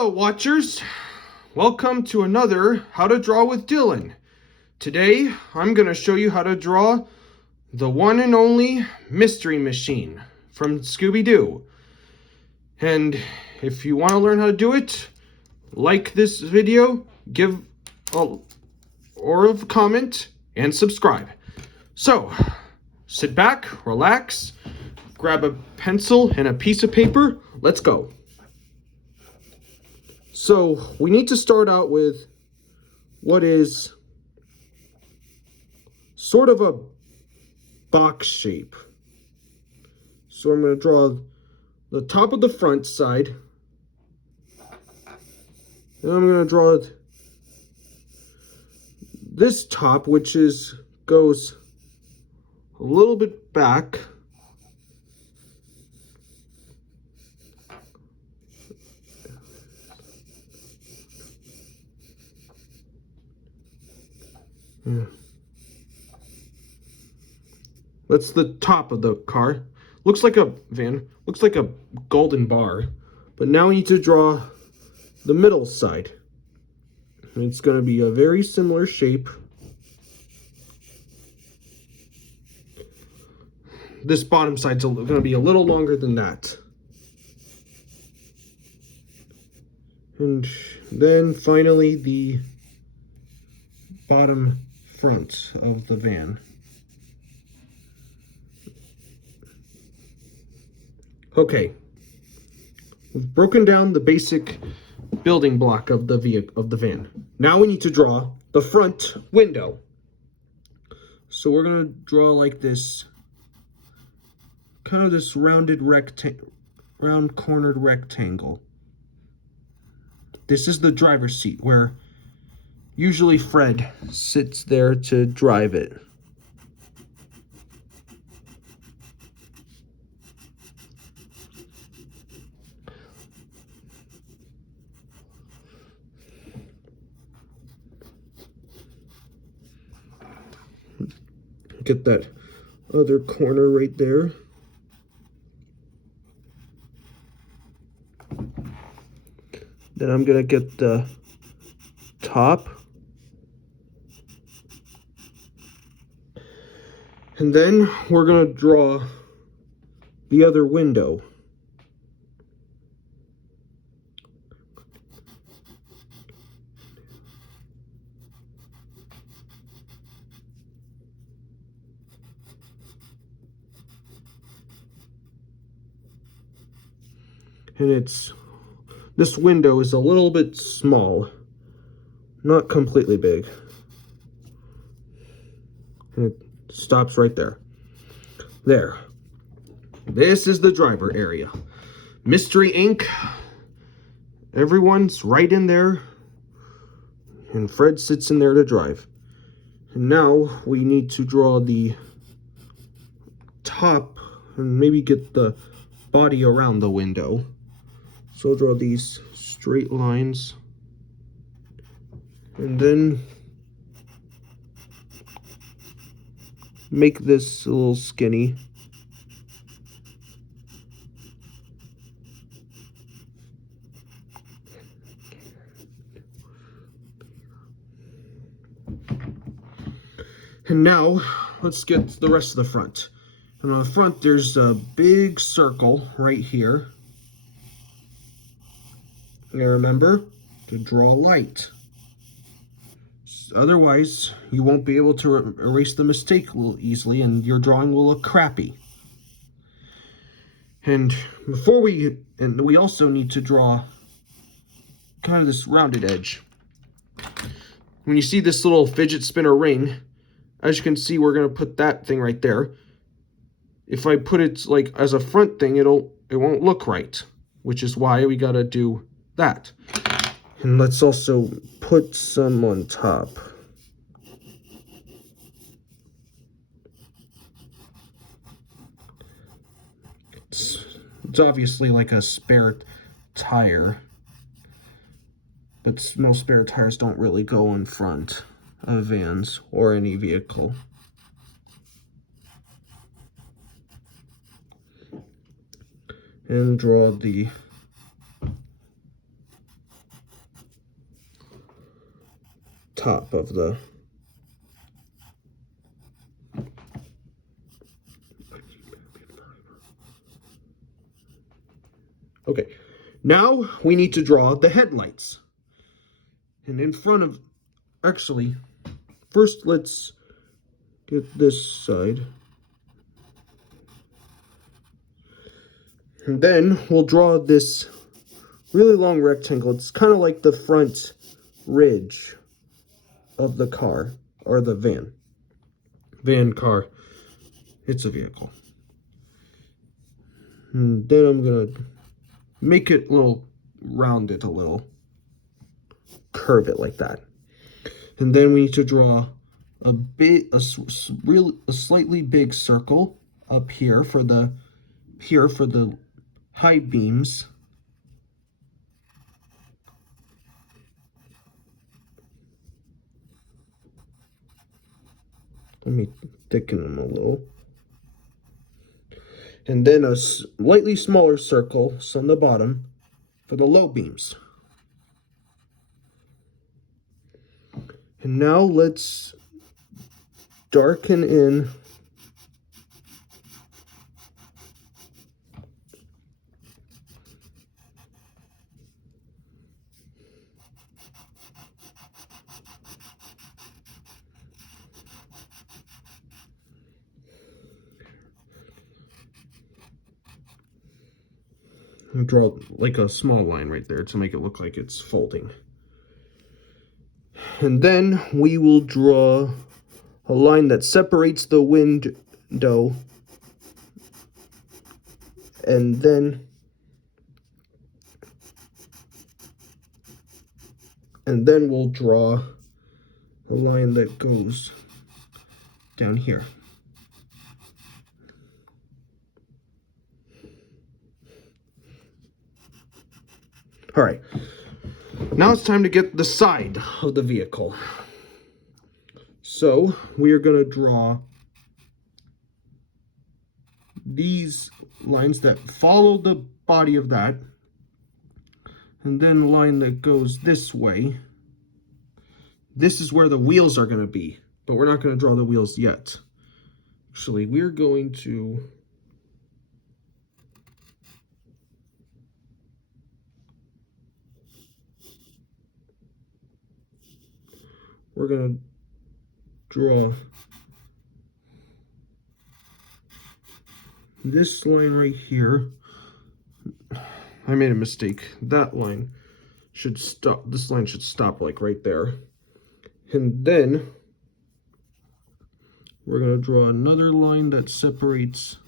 Hello watchers, welcome to another How to Draw with Dylan. Today I'm going to show you how to draw the one and only Mystery Machine from Scooby-Doo. And if you want to learn how to do it, like this video, give a comment, and subscribe. So, sit back, relax, grab a pencil and a piece of paper, let's go. So, we need to start out with what is sort of a box shape. So I'm going to draw the top of the front side. And I'm going to draw this top, which goes a little bit back. That's the top of the car. Looks like a van. Looks like a golden bar. But now we need to draw the middle side. And it's going to be a very similar shape. This bottom side's going to be a little longer than that. And then finally the bottom front of the van. Okay, we've broken down the basic building block of the van. Now we need to draw the front window. So we're gonna draw like this, kind of this round cornered rectangle. This is the driver's seat where usually Fred sits there to drive it. Get that other corner right there. Then I'm gonna get the top. And then we're gonna draw the other window. And this window is a little bit small, not completely big. And it stops right there. There. This is the driver area. Mystery Inc. Everyone's right in there. And Fred sits in there to drive. And now we need to draw the top and maybe get the body around the window. So I'll draw these straight lines. And then make this a little skinny. And now let's get the rest of the front. And on the front there's a big circle right here. And remember to draw light. Otherwise, you won't be able to erase the mistake easily and your drawing will look crappy. And we also need to draw kind of this rounded edge. When you see this little fidget spinner ring, as you can see, we're going to put that thing right there. If I put it like as a front thing, it won't look right, which is why we got to do that. And let's also put some on top. It's obviously like a spare tire, but most spare tires don't really go in front of vans or any vehicle. And draw the top of the Okay, now we need to draw the headlights. And in front of, actually, first let's get this side. And then we'll draw this really long rectangle. It's kind of like the front ridge of the car, or the van. Van, car, it's a vehicle. And then I'm gonna make it a little, round it a little, curve it like that. And then we need to draw a slightly big circle up here for the high beams. Let me thicken them a little. And then a slightly smaller circle on the bottom for the low beams. And now let's darken in and draw like a small line right there to make it look like it's folding. And then we will draw a line that separates the window, and then we'll draw a line that goes down here. All right, now it's time to get the side of the vehicle. So we are going to draw these lines that follow the body of that, and then a line that goes this way. This is where the wheels are going to be, but we're not going to draw the wheels yet. Actually, we're going to draw this line right here. I made a mistake. That line should stop. This line should stop like right there. And then we're going to draw another line that separates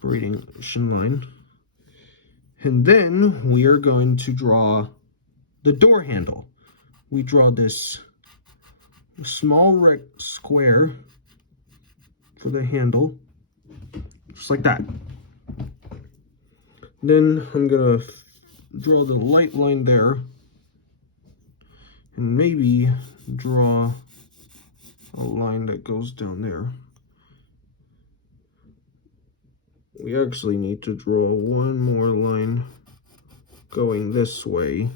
separation line. And then we are going to draw the door handle. We draw this small square for the handle, just like that. Then I'm gonna draw the light line there, and maybe draw a line that goes down there. We actually need to draw one more line going this way.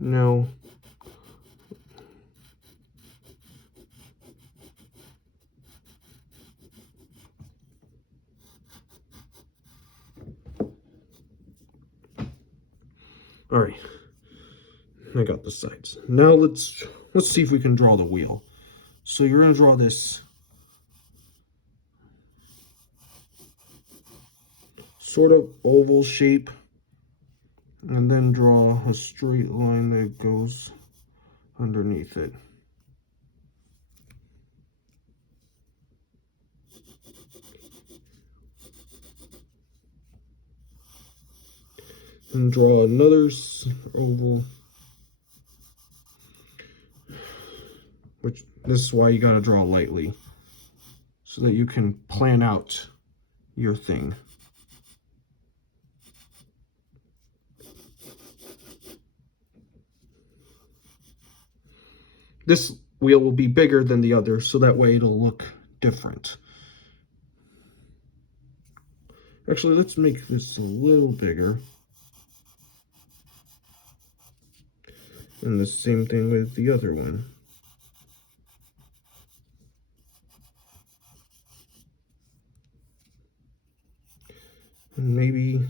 Now, all right, I got the sides. Now let's see if we can draw the wheel. So you're going to draw this sort of oval shape, and then draw a straight line that goes underneath it. And draw another oval, which this is why you gotta draw lightly, so that you can plan out your thing. This wheel will be bigger than the other, so that way it'll look different. Actually, let's make this a little bigger. And the same thing with the other one. And maybe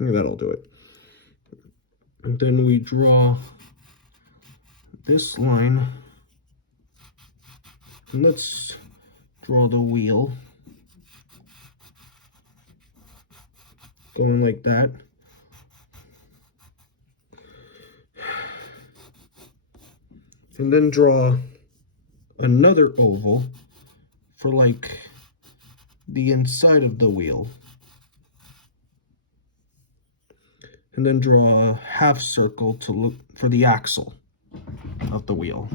that'll do it. And then we draw this line. And let's draw the wheel. Going like that. And then draw another oval for like the inside of the wheel. And then draw a half circle to look for the axle of the wheel.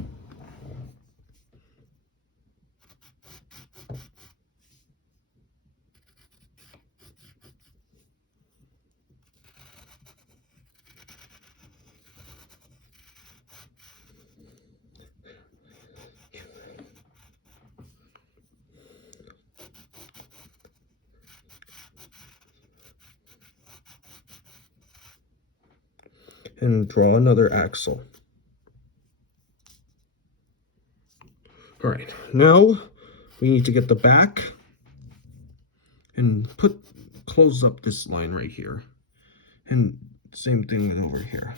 And draw another axle. All right, now we need to get the back and close up this line right here. And same thing with over here.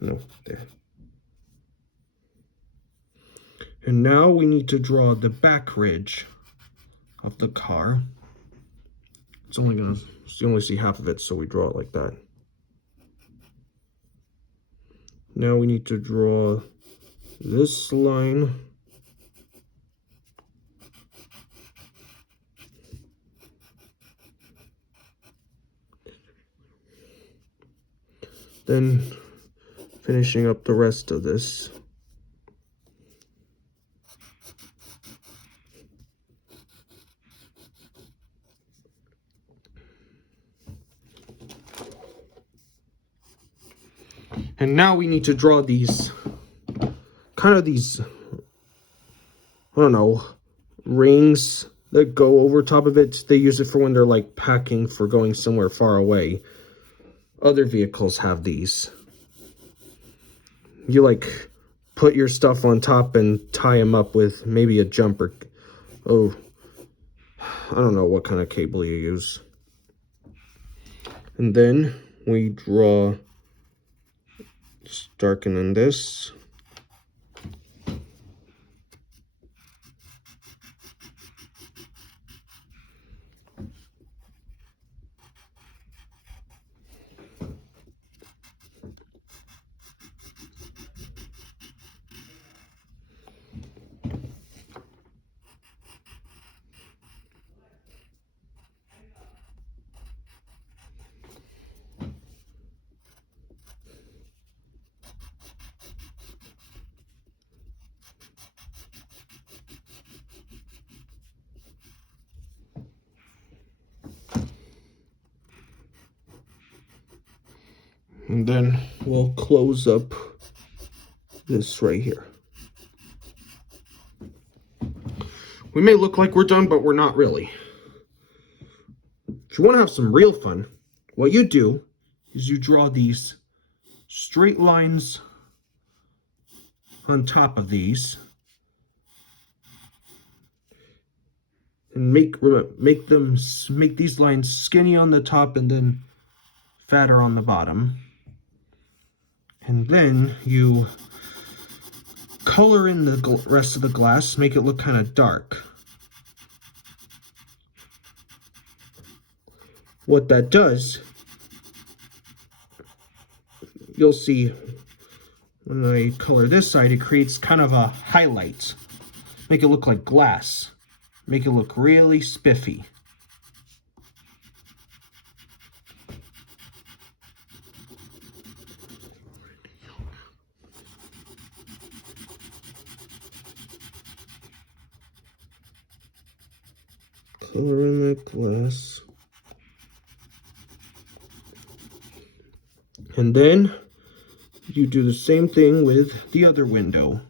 No, there. And now we need to draw the back ridge of the car. You only see half of it, so we draw it like that. Now we need to draw this line. Then finishing up the rest of this. And now we need to draw these, I don't know, rings that go over top of it. They use it for when they're like packing for going somewhere far away. Other vehicles have these. You like put your stuff on top and tie them up with maybe a jumper. Oh, I don't know what kind of cable you use. And then we draw, darkening this. And then we'll close up this right here. We may look like we're done, but we're not really. If you want to have some real fun, what you do is you draw these straight lines on top of these. And make these lines skinny on the top and then fatter on the bottom. And then you color in the rest of the glass, make it look kind of dark. What that does, you'll see when I color this side, it creates kind of a highlight. Make it look like glass. Make it look really spiffy. Color in that glass. And then you do the same thing with the other window.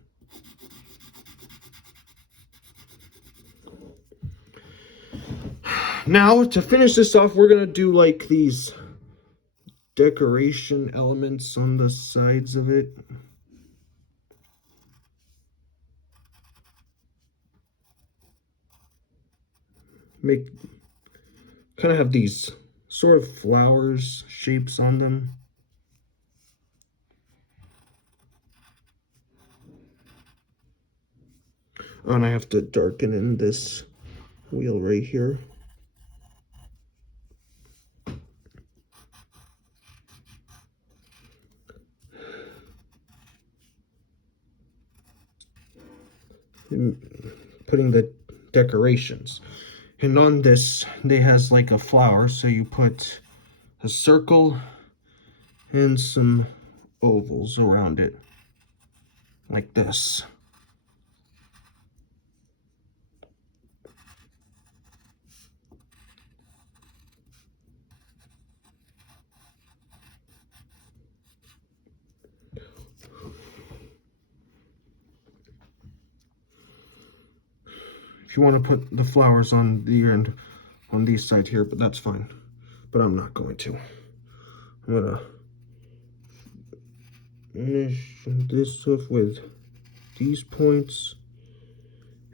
Now, to finish this off, we're going to do like these decoration elements on the sides of it. Kind of have these sort of flowers shapes on them. Oh, and I have to darken in this wheel right here. And putting the decorations. And on this, they has like a flower, so you put a circle and some ovals around it, like this. If you want to put the flowers on the end, on these sides here, but that's fine. But I'm not going to. I'm gonna finish this stuff with these points.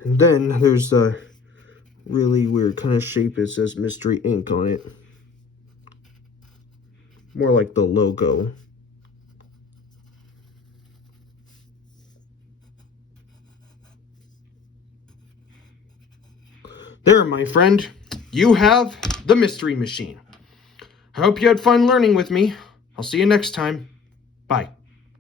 And then there's a really weird kind of shape. It says Mystery Ink on it. More like the logo. There, my friend, you have the Mystery Machine. I hope you had fun learning with me. I'll see you next time. Bye.